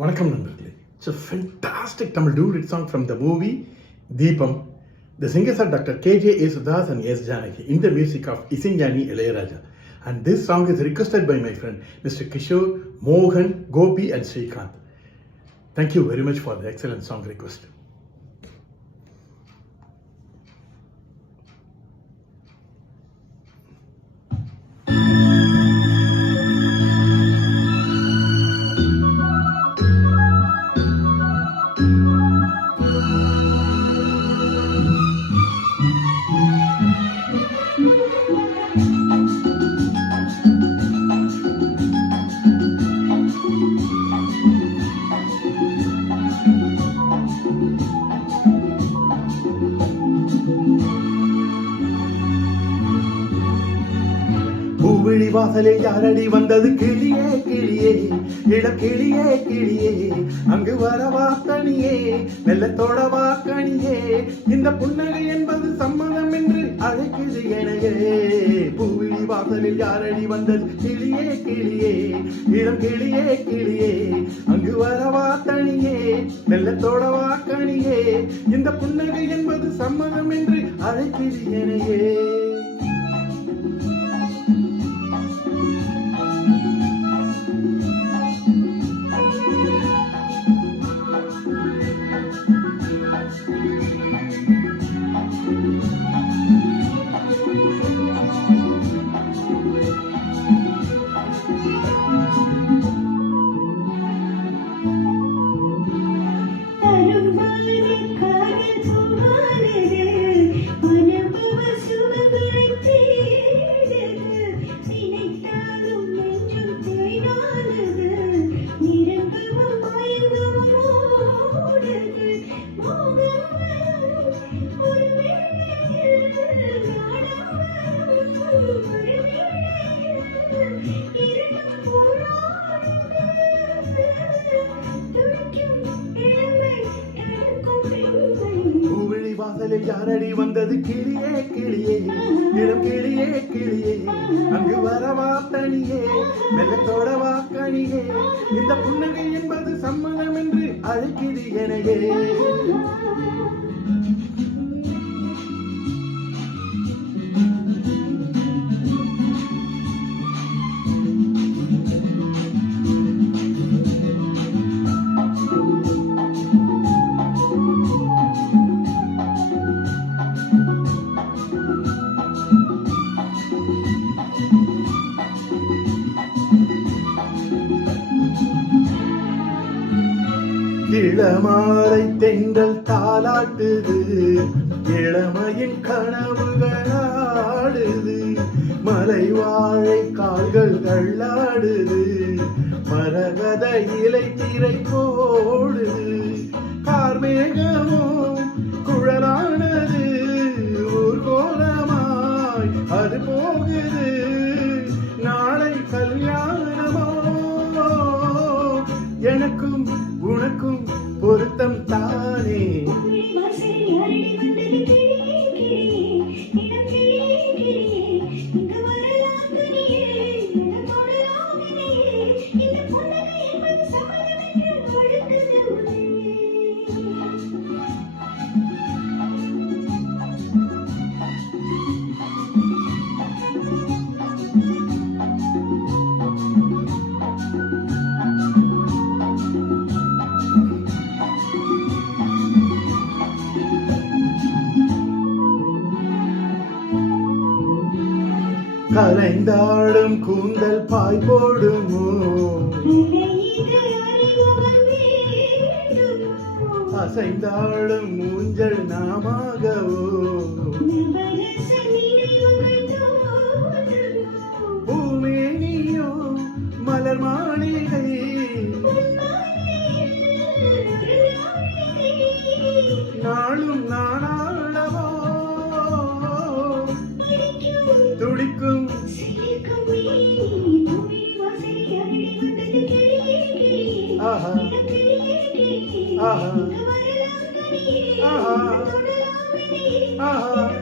வணக்கம் நண்பர்களே. It's a fantastic Tamil duet song from the movie Deepam. The singers are Dr. K.J. Yesudas and S. Janaki in the music of Isinjani Ilayaraja. And this song is requested by my friend Mr. Kishore, Mohan, Gopi and Srikanth. Thank you very much for the excellent song request. பூவிழி வாசலில் யாரடி வந்தது? கிளியே கிளியே, இளம் கிளியே கிளியே, அங்கு வரவா கனியே, மெல்லத்தோடவா கனியே, இந்த புன்னகை என்பது சம்மதம் என்று அழைக்குது எனையே. பூவிழி வாசலில் யாரடி வந்தது? கிளியே கிளியே, இளம் கிளியே கிளியே, அங்கு வரவா தனியே, மெல்லத்தோடவா கனியே, இந்த புன்னகை என்பது சம்மதம் என்று அழைக்குது எனையே. பூவிழி வாசலில் யாரடி வந்தது? கிளியே கிளியே, இளம் கிளியே கிளியே, அங்கு வரவா தனியே, மெல்லத்தோடவா கனியே, இந்த புன்னகை என்பது சம்மதம் என்று அழைக்குது எனையே. இளமாலை தென்றல் தாலாட்டுது, இளமையின் கனவுகள் ஆடுது, மலை வாழை கால்கள் கள்ளாடுது, மரகத இலை திரை போடுது, கார்மேகமோ குழலானது, ஊர்கோலமாய் அது போகுது, நாளை கல்யாணமோ, எனக்கும் உனக்கும் பொருத்தம் தானே. கலைந்தாடும் கூந்தல் பாய் போடுமோ, அசைந்தாடும் மூஞ்சல் நாமாகவோ, பூமேனியோ மலர் மாளிகை, நாளும் நானாளவோ, துடிக்கும் ஆஹா ஆஹா ஆஹா ஆஹா